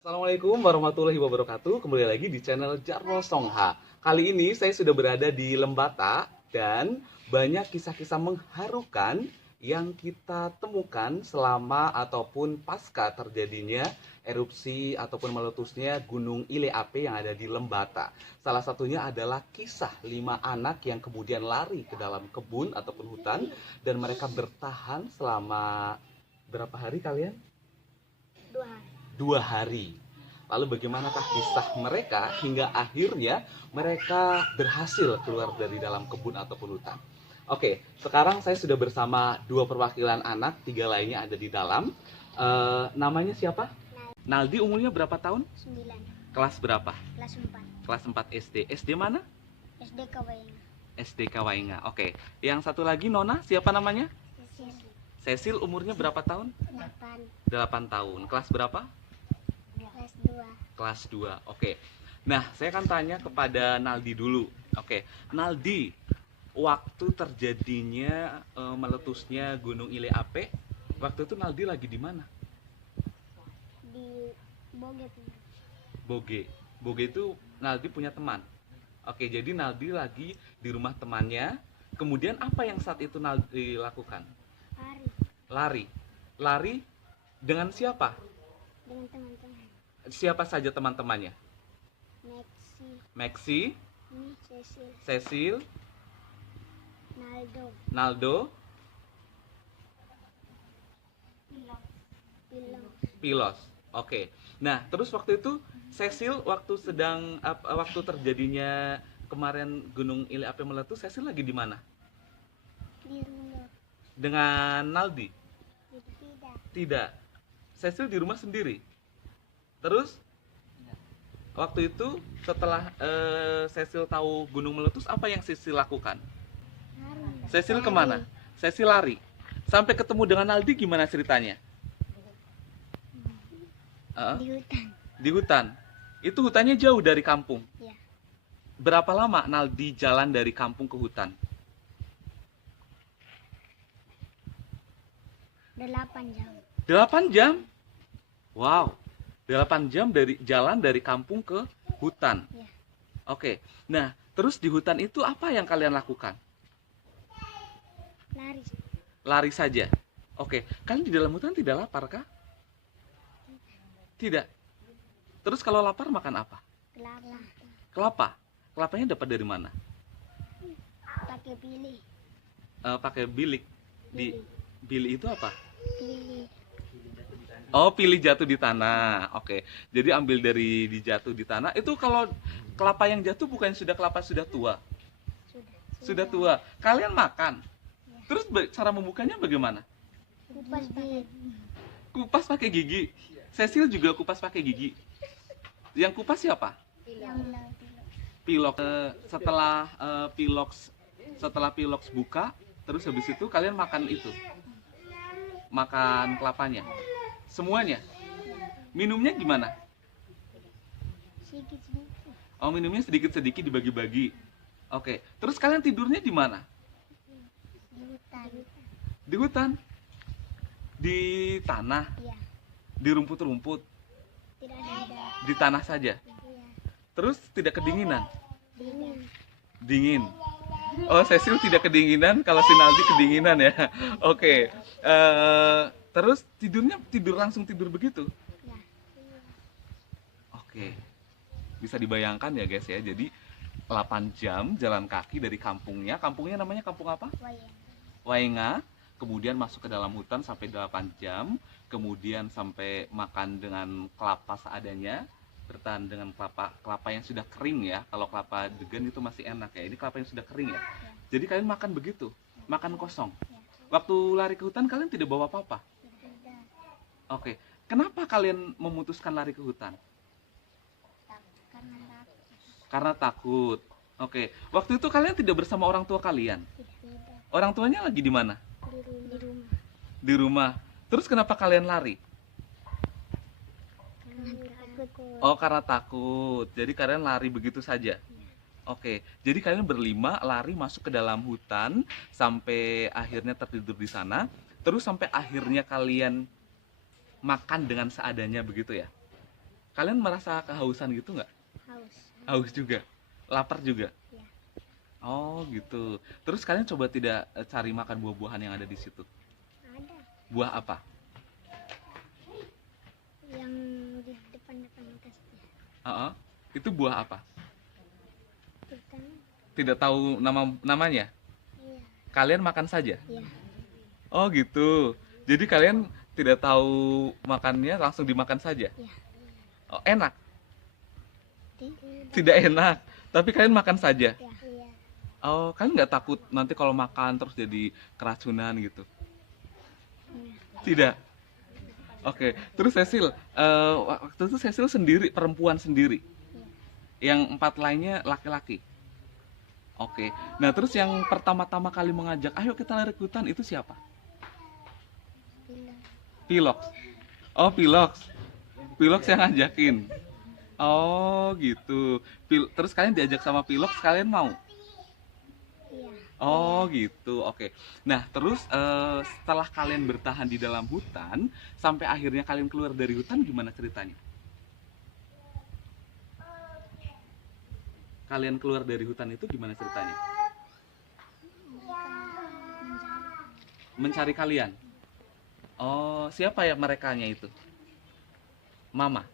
Assalamualaikum warahmatullahi wabarakatuh. Kembali lagi di channel Jarwo Songha. Kali ini saya sudah berada di Lembata dan banyak kisah-kisah mengharukan yang kita temukan selama ataupun pasca terjadinya erupsi ataupun meletusnya Gunung Ile Ape yang ada di Lembata. Salah satunya adalah kisah 5 anak yang kemudian lari ke dalam kebun ataupun hutan dan mereka bertahan selama berapa hari kalian? 2 hari. 2 hari. Lalu bagaimanakah kisah mereka hingga akhirnya mereka berhasil keluar dari dalam kebun ataupun hutan. Oke, sekarang saya sudah bersama 2 perwakilan anak, 3 lainnya ada di dalam. Namanya siapa? Naldi, umurnya berapa tahun? 9. Kelas berapa? Kelas 4. Kelas 4 SD. SD mana? SD Kawainga. SD Kawainga. Oke. Yang satu lagi Nona, siapa namanya? Cecil. Cecil, umurnya berapa tahun? 8. 8 tahun. Kelas berapa? Kelas 2. Kelas 2. Oke. Nah, saya akan tanya kepada Naldi dulu. Oke. Naldi, waktu terjadinya meletusnya Gunung Ile Ape, waktu itu Naldi lagi di mana? Di Boget. Boge. Boge itu Naldi punya teman. Oke, jadi Naldi lagi di rumah temannya. Kemudian apa yang saat itu Naldi lakukan? Hari. Lari. Lari dengan siapa? Dengan teman-teman. Siapa saja teman-temannya? Maxi. Maxi, Ini Cecil. Cecil, Naldo. Naldo, Pilong. Pilos. Oke. Nah, terus waktu itu Cecil waktu terjadinya kemarin Gunung Ile Ape meletus, Cecil lagi di mana? Di rumah. Dengan Naldi? Tidak. Tidak. Cecil di rumah sendiri. Terus waktu itu setelah Cecil tahu gunung meletus, apa yang Cecil lakukan? Hari. Cecil kemana? Cecil lari. Sampai ketemu dengan Naldi gimana ceritanya? Di hutan. Di hutan. Itu hutannya jauh dari kampung. Ya. Berapa lama Naldi jalan dari kampung ke hutan? 8 jam. 8 jam? Wow. 8 jam dari jalan dari kampung ke hutan. Ya. Oke. Nah, terus di hutan itu apa yang kalian lakukan? Lari. Lari saja. Oke. Kalian di dalam hutan tidak lapar kah? Tidak. Terus kalau lapar makan apa? Kelapa. Kelapa. Kelapanya dapat dari mana? Pakai pilih. Pakai bilik. Di bilik itu apa? Pilih. Oh, pilih jatuh di tanah. Oke. Jadi ambil dari di jatuh di tanah. Itu kalau kelapa yang jatuh bukan sudah kelapa sudah tua. Sudah. Sudah tua. Kalian makan. Ya. Terus cara membukanya bagaimana? Kupas pakai. Kupas pakai gigi. Cecil juga kupas pakai gigi. Yang kupas siapa? Pilong. Pilok. Setelah piloks buka, terus habis itu kalian makan itu. Makan kelapanya. Semuanya. Minumnya gimana? Sedikit-sedikit. Oh, minumnya sedikit-sedikit dibagi-bagi. Oke. Terus kalian tidurnya di mana? Di hutan. Di hutan? Di tanah? Iya. Di rumput-rumput? Tidak ada. Di tanah saja? Iya. Terus tidak kedinginan? Dingin. Dingin. Oh, Cecil tidak kedinginan, kalau si Naldi kedinginan ya. Oke. Terus tidurnya langsung tidur begitu? Ya. Oke. Bisa dibayangkan ya guys ya. Jadi 8 jam jalan kaki dari kampungnya. Kampungnya namanya kampung apa? Wayang. Wainga. Kemudian masuk ke dalam hutan sampai 8 jam. Kemudian sampai makan dengan kelapa seadanya. Bertahan dengan kelapa yang sudah kering ya. Kalau kelapa degan itu masih enak ya. Ini kelapa yang sudah kering ya. Jadi kalian makan begitu, makan kosong. Waktu lari ke hutan kalian tidak bawa apa-apa. Tidak. Oke. Kenapa kalian memutuskan lari ke hutan? Karena takut. Karena takut. Oke. Waktu itu kalian tidak bersama orang tua kalian. Tidak. Orang tuanya lagi di mana? Di rumah. Di rumah. Terus kenapa kalian lari? Karena takut. Oh, karena takut. Jadi kalian lari begitu saja. Oke, jadi kalian berlima lari masuk ke dalam hutan sampai akhirnya tertidur di sana. Terus sampai akhirnya kalian makan dengan seadanya begitu ya? Kalian merasa kehausan gitu nggak? Haus. Haus juga? Lapar juga? Ya. Oh gitu. Terus kalian coba tidak cari makan buah-buahan yang ada di situ? Ada Buah apa? yang di depan-depan atasnya. Heeh. Itu buah apa? Kita. Tidak tahu namanya? Iya. Kalian makan saja? Iya. Oh gitu. Jadi kalian tidak tahu makannya, langsung dimakan saja? Iya. Oh, enak? Tidak. Tidak enak. Tapi kalian makan saja? Ya. Iya. Oh, kalian nggak takut nanti kalau makan terus jadi keracunan gitu? Iya. Tidak. Oke. Terus Cecil, waktu itu Cecil sendiri, perempuan sendiri. Yang 4 lainnya laki-laki. Oke. Nah, terus yang pertama-tama kali mengajak, ayo kita lari ke hutan, itu siapa? Bila. Pilox. Oh, Pilox. Pilox yang ngajakin. Oh, gitu. Terus kalian diajak sama Pilox, kalian mau? Iya. Oh, gitu. Oke. Nah, terus setelah kalian bertahan di dalam hutan, sampai akhirnya kalian keluar dari hutan, gimana ceritanya? Kalian keluar dari hutan itu gimana ceritanya? Mencari kalian. Oh, siapa ya merekanya itu? Mama.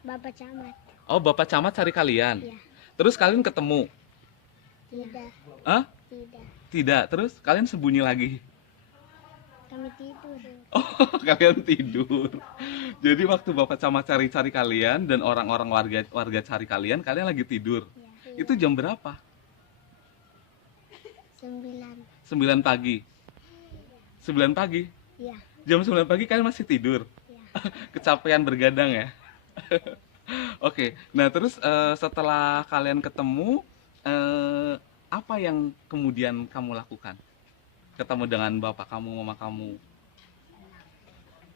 Bapak camat. Oh, Bapak Camat cari kalian. Iya. Terus kalian ketemu? Tidak. Hah? Tidak. Tidak. Terus kalian sembunyi lagi? Kami tidur. Oh, kalian tidur. Jadi waktu Bapak Camat cari-cari kalian dan orang-orang warga cari kalian lagi tidur. Ya. Itu jam berapa? 9. 9 pagi. 9 pagi. Iya. Jam 9 pagi kalian masih tidur. Iya. Kecapean bergadang ya. Oke. Nah, terus setelah kalian ketemu, apa yang kemudian kamu lakukan? Ketemu dengan bapak kamu, mama kamu.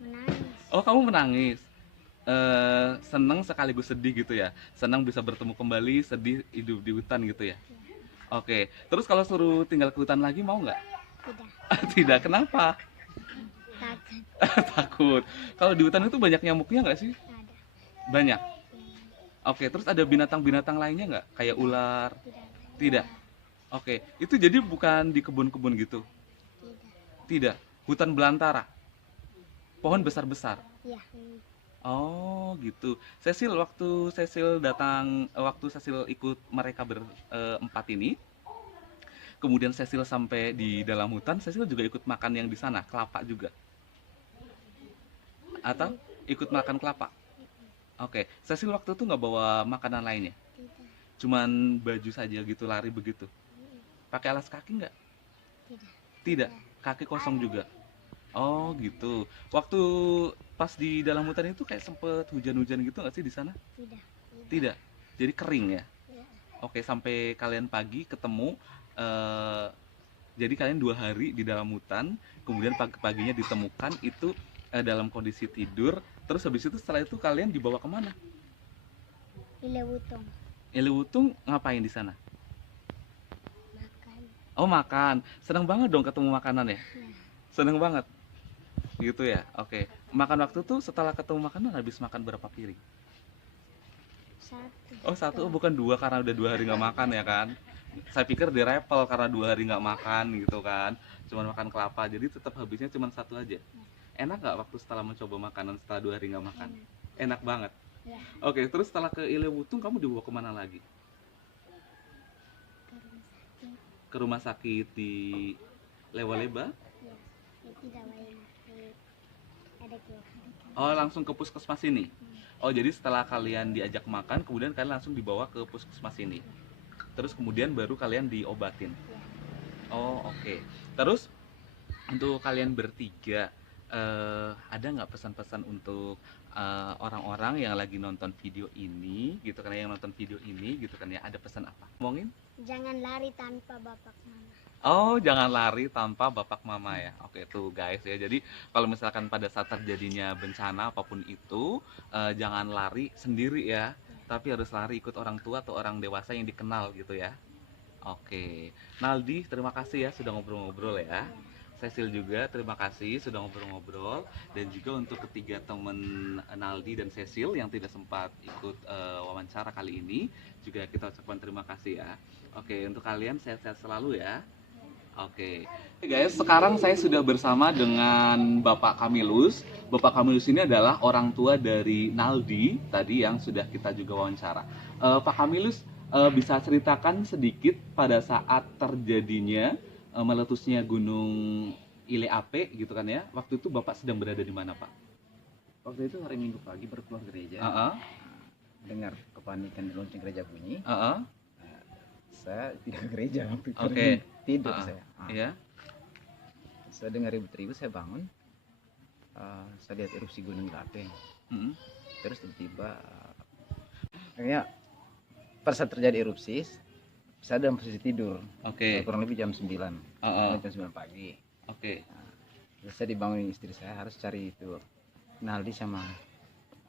Menangis. Oh, kamu menangis. Senang sekaligus sedih gitu ya. Senang bisa bertemu kembali, sedih hidup di hutan gitu ya. Oke. Terus kalau suruh tinggal ke hutan lagi mau nggak? Tidak. Tidak. Kenapa? Takut. Takut. Kalau di hutan itu banyak nyamuknya nggak sih? Ada. Banyak. Oke. Terus ada binatang-binatang lainnya nggak? Kayak ular? Tidak. Tidak. Oke. Itu jadi bukan di kebun-kebun gitu? Tidak. Tidak. Hutan belantara. Pohon besar-besar. Iya. Oh gitu. Cecil, waktu Cecil datang, waktu Cecil ikut mereka berempat ini, kemudian Cecil sampai di dalam hutan, Cecil juga ikut makan yang di sana, kelapa juga. Atau ikut makan kelapa? Oke. Cecil waktu itu nggak bawa makanan lainnya? Tidak. Cuman baju saja gitu, lari begitu. Pakai alas kaki nggak? Tidak. Tidak. Kaki kosong juga. Oh gitu. Waktu pas di dalam hutan itu kayak sempet hujan-hujan gitu nggak sih di sana? Tidak. Tidak. Jadi kering ya. Iya. Oke, sampai kalian pagi ketemu. eh, jadi kalian 2 hari di dalam hutan, kemudian pagi-paginya ditemukan itu dalam kondisi tidur. Terus habis itu setelah itu kalian dibawa kemana? Ilewutong. Eliwutung ngapain di sana? Makan. Oh makan. Senang banget dong ketemu makanan ya. Nah. Senang banget. Gitu ya. Oke. Makan waktu tuh setelah ketemu makanan habis makan berapa piring? 1. Oh 1, bukan 2 karena udah 2 hari nggak makan ya kan? Saya pikir direpel karena 2 hari nggak makan gitu kan. Cuman makan kelapa, jadi tetap habisnya cuma 1 aja. Enak nggak waktu setelah mencoba makanan setelah 2 hari nggak makan? Enak banget. Ya. Oke, terus setelah ke Ilewutung kamu dibawa kemana lagi? Ke rumah Ke rumah sakit sakit. di Lewa-Leba? Ya. Tidak lain. Ada keluar. Oh langsung ke puskesmas ini? Oh jadi setelah kalian diajak makan, kemudian kalian langsung dibawa ke puskesmas ini? Terus kemudian baru kalian diobatin? Ya. Oh oke. Terus untuk kalian bertiga, ada nggak pesan-pesan untuk orang-orang yang lagi nonton video ini gitu kan, yang nonton video ini gitu kan ya, ada pesan apa? Ngomongin? Jangan lari tanpa bapak mama. Oh, jangan lari tanpa bapak mama ya. Oke tuh guys ya. Jadi kalau misalkan pada saat terjadinya bencana apapun itu, jangan lari sendiri ya. Tapi harus lari ikut orang tua atau orang dewasa yang dikenal gitu ya. Oke. Naldi, terima kasih ya sudah ngobrol-ngobrol ya. Cecil juga, terima kasih sudah ngobrol-ngobrol. Dan juga untuk ketiga teman Naldi dan Cecil yang tidak sempat ikut wawancara kali ini, juga kita ucapkan terima kasih ya. Oke, untuk kalian sehat-sehat selalu ya. Oke. Guys, sekarang saya sudah bersama dengan Bapak Kamilus. Bapak Kamilus ini adalah orang tua dari Naldi tadi yang sudah kita juga wawancara. Pak Kamilus, bisa ceritakan sedikit pada saat terjadinya meletusnya Gunung Ile Ape gitu kan ya? Waktu itu Bapak sedang berada di mana, Pak? Waktu itu hari Minggu pagi baru keluar gereja. Dengar kepanikan di lonceng gereja bunyi. Saya tidak ke gereja waktu itu. Oke. Tidur saya. Iya. Saya dengar ribut-ribut, saya bangun. Saya lihat erupsi Gunung Ile Ape. Terus tiba-tiba akhirnya pada saat terjadi erupsi, saya dalam posisi tidur. Oke. Kurang lebih jam 9. Jam 9 pagi. Oke. Terus saya dibangunin istri saya harus cari itu Naldi sama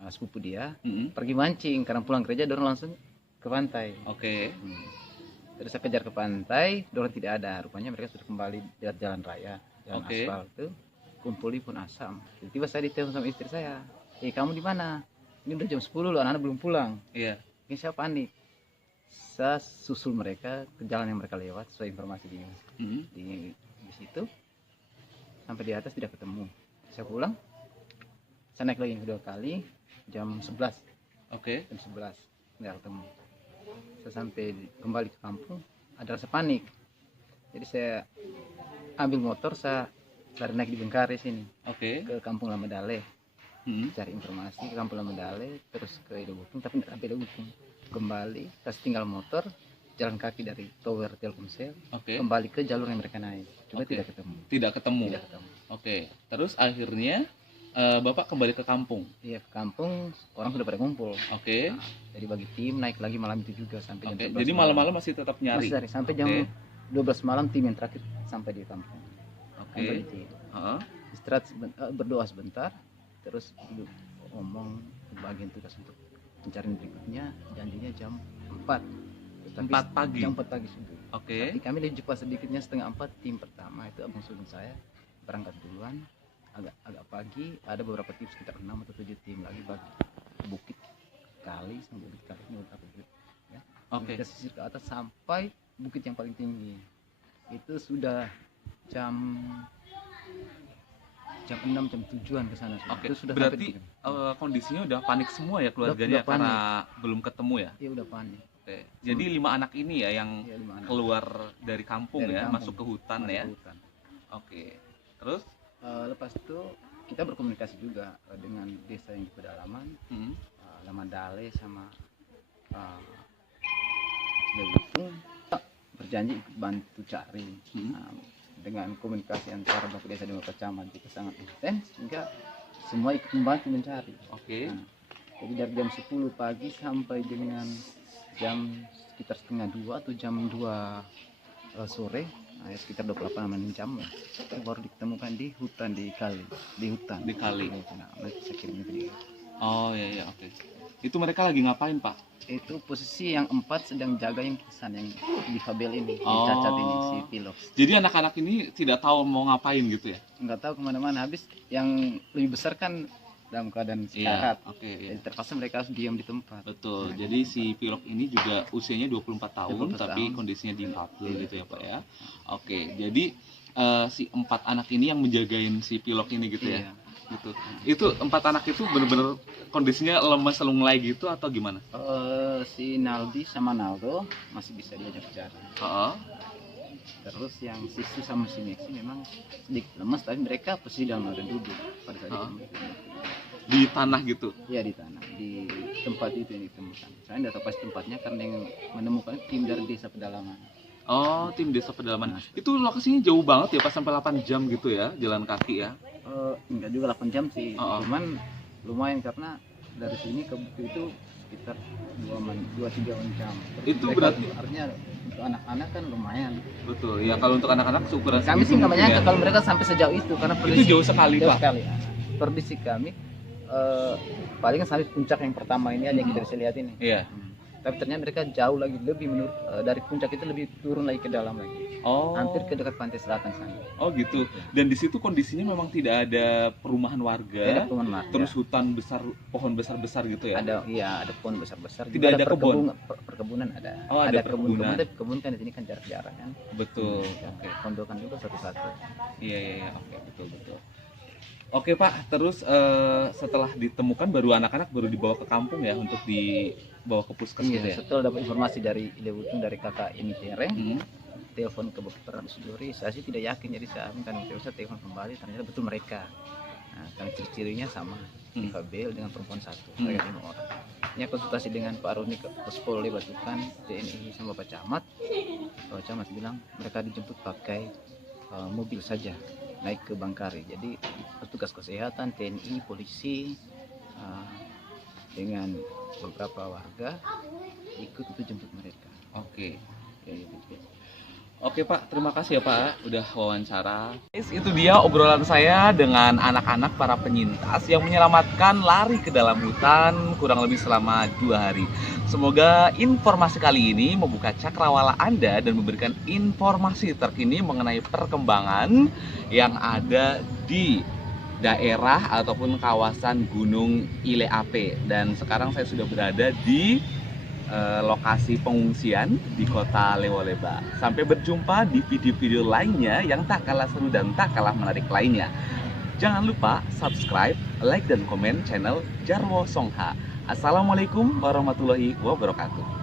sepupu dia pergi mancing karena pulang gereja dorong langsung ke pantai. Oke. Terus saya kejar ke pantai, dorong tidak ada. Rupanya mereka sudah kembali lewat jalan raya, jalan aspal itu. Kumpul di pun asam. Tiba-tiba saya ditelepon sama istri saya. Kamu di mana? Ini udah jam 10 loh, anak-anak belum pulang. Iya. Ini saya panik. Saya susul mereka ke jalan yang mereka lewat sesuai informasi di situ. Sampai di atas tidak ketemu. Saya pulang. Saya naik lagi 2 kali jam 11. Oke. Jam 11 nggak ketemu. Saya sampai kembali ke kampung ada rasa panik. Jadi saya ambil motor, saya lari naik di Bengkare sini. Oke. Ke Kampung Lama Dale. Cari informasi ke Kampung Lama Dale, terus ke Ida Butung, tapi nggak sampai Ida Butung. Kembali, saya tinggal motor, jalan kaki dari tower Telkomsel, kembali ke jalur yang mereka naik. Coba tidak ketemu. Tidak ketemu. Tidak ketemu. Oke. Terus akhirnya Bapak kembali ke kampung. Iya, ke kampung, orang sudah pada ngumpul. Oke. Jadi bagi tim naik lagi malam itu juga sampai jam 11 Jadi malam-malam masih tetap nyari. Masih cari sampai jam 12 malam tim yang terakhir sampai di kampung. Oke. Istirahat berdoa sebentar, terus duduk ngomong bagian tugas untuk pencarian berikutnya, janjinya jam 4. 4 pagi. Jam 4 pagi subuh. Oke. Tapi kami lebih cepat sedikitnya, setengah 4 tim pertama itu abang sulung saya berangkat duluan. Agak pagi, ada beberapa tim sekitar 6 atau 7 tim lagi bagi bukit kali sampai bukit kali ini bukit ya. Kita sisir ke atas sampai bukit yang paling tinggi. Itu sudah jam 6 jam 7-an ke sana. Itu sudah berarti kondisinya udah panik semua ya keluarganya udah karena belum ketemu ya? Iya, udah panik. Oke. Jadi 5 anak ini ya yang keluar dari kampung Dari ya, kampung. masuk ke hutan ya. Hutan. Oke. Terus Lepas itu kita berkomunikasi juga dengan desa yang di pedalaman, Lama Dale sama Dewitung, berjanji ikut bantu cari. Dengan komunikasi antara Bapak Desa dan Bapak Camat itu sangat intens sehingga semua ikut membantu mencari. Oke. Jadi dari jam 10 pagi sampai dengan jam sekitar setengah 2 atau jam 2 sore, sekitar 28 jam ya, baru ditemukan di hutan di kali. Nah, nanti saya kirim video. Oh iya oke. Itu mereka lagi ngapain, Pak? Itu posisi yang 4 sedang jaga yang kisan yang di Fabel ini, yang cacat ini, si pilot. Jadi anak-anak ini tidak tahu mau ngapain gitu ya? Nggak tahu kemana-mana. Habis yang lebih besar kan dalam keadaan sekarat. Jadi terpaksa mereka harus diam di tempat. Betul. Jadi si pilot ini juga usianya 24 tahun 24 tapi tahun. kondisinya difabel gitu ya, Pak ya. Oke. Jadi si 4 anak ini yang menjagain si pilot ini gitu ya. Gitu. Itu 4 anak itu benar-benar kondisinya lemas lunglai gitu atau gimana? Si Naldi sama Naldo masih bisa diajak cari. Terus yang Sisu sama si Maxi memang sedikit lemas, tapi mereka posisi dalam keadaan duduk pada saat itu. Di tanah gitu? Iya, di tanah, di tempat itu yang ditemukan. Saya tidak tahu pasti tempatnya karena yang menemukan tim dari desa pedalaman. Oh, tim desa pedalaman. Itu lokasinya jauh banget ya, pas sampai 8 jam gitu ya, jalan kaki ya? Enggak juga 8 jam sih, cuman lumayan karena dari sini ke bukit itu sekitar 2-3 jam. Itu mereka, berarti artinya untuk anak-anak kan lumayan. Betul. Ya kalau untuk anak-anak seukuran Kami sih nggak menyangka kalau mereka sampai sejauh itu karena itu jauh sekali, Pak. Ya. Prediksi kami paling sampai puncak yang pertama ini aja yang kita bisa lihat ini. Iya. Tapi ternyata mereka jauh lagi lebih menurut dari puncak itu lebih turun lagi ke dalam lagi. Oh. Hampir ke dekat pantai selatan sana. Oh gitu. Dan di situ kondisinya memang tidak ada perumahan warga. Ada perumahan warga. Terus hutan besar, pohon besar-besar gitu ya. Ada pohon besar-besar. Tidak Juga ada kebun. Perkebunan ada. Oh, ada perkebunan. Tapi kebun kan di sini kan jarak-jarak kan. Betul. Oke. Pondokan juga satu-satu. Iya. Oke, betul. Oke Pak, terus setelah ditemukan anak-anak baru dibawa ke kampung ya untuk dibawa ke puskes gitu ya? Setelah dapat informasi dari Ilewutun dari kakak ini Tereng, telepon ke Bupati Suduri, saya sih tidak yakin, jadi saya minta saya telepon kembali, ternyata betul mereka. Nah, karena ciri-cirinya sama, difabel dengan perempuan satu, mereka 5 orang. Ini konsultasi dengan Pak Roni ke Pospol Batukan, TNI sama Bapak Camat. Bapak Camat bilang mereka dijemput pakai mobil saja, naik ke Bangkari. Jadi petugas kesehatan, TNI, polisi dengan beberapa warga ikut itu jemput mereka. Oke. Ya, gitu. Oke Pak, terima kasih ya Pak udah wawancara. Itu dia obrolan saya dengan anak-anak para penyintas yang menyelamatkan lari ke dalam hutan kurang lebih selama 2 hari. Semoga informasi kali ini membuka cakrawala Anda dan memberikan informasi terkini mengenai perkembangan yang ada di daerah ataupun kawasan Gunung Ile Ape. Dan sekarang saya sudah berada di lokasi pengungsian di kota Lewoleba. Sampai berjumpa di video-video lainnya yang tak kalah seru dan tak kalah menarik lainnya. Jangan lupa subscribe, like, dan komen channel Jarwo Songha. Assalamualaikum warahmatullahi wabarakatuh.